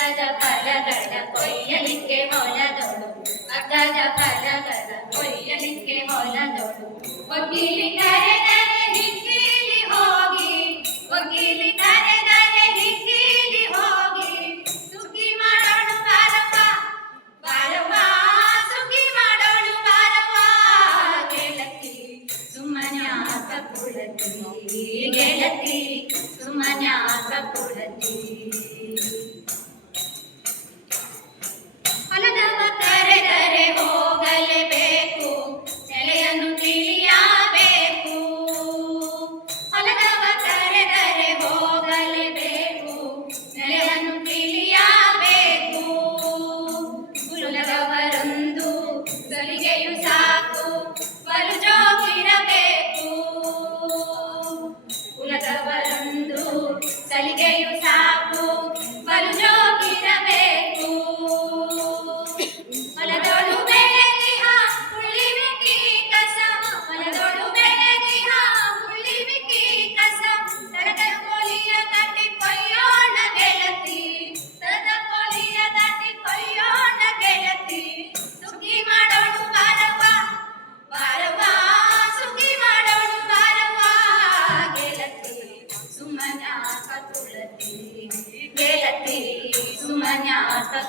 ಅಗ್ಗದ ಫಲಗಳ ಕೊಯ್ಯಲಿಕ್ಕೆ ಮೌನದೋಡು ಅಗ್ಗದ ಫಲಗಳ ಕೊಯ್ಯಲಿಕ್ಕೆ ಮೌನದೋಡು ಒಗ್ಗಿಲಿ Tá liga. ಮಾತಾ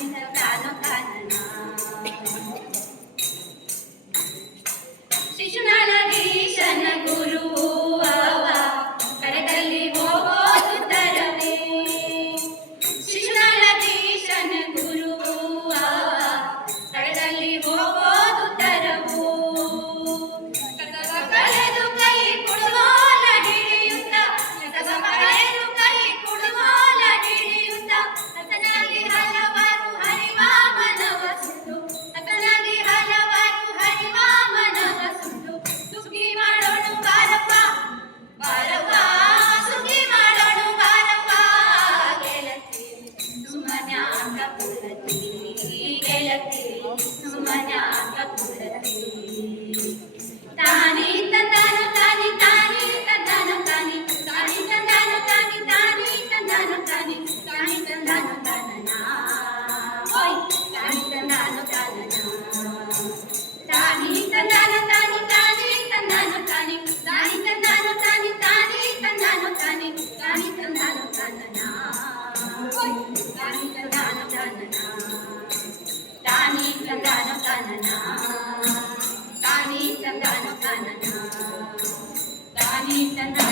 Gracias. తాననా తాని తందాన తాననా తాని తందాన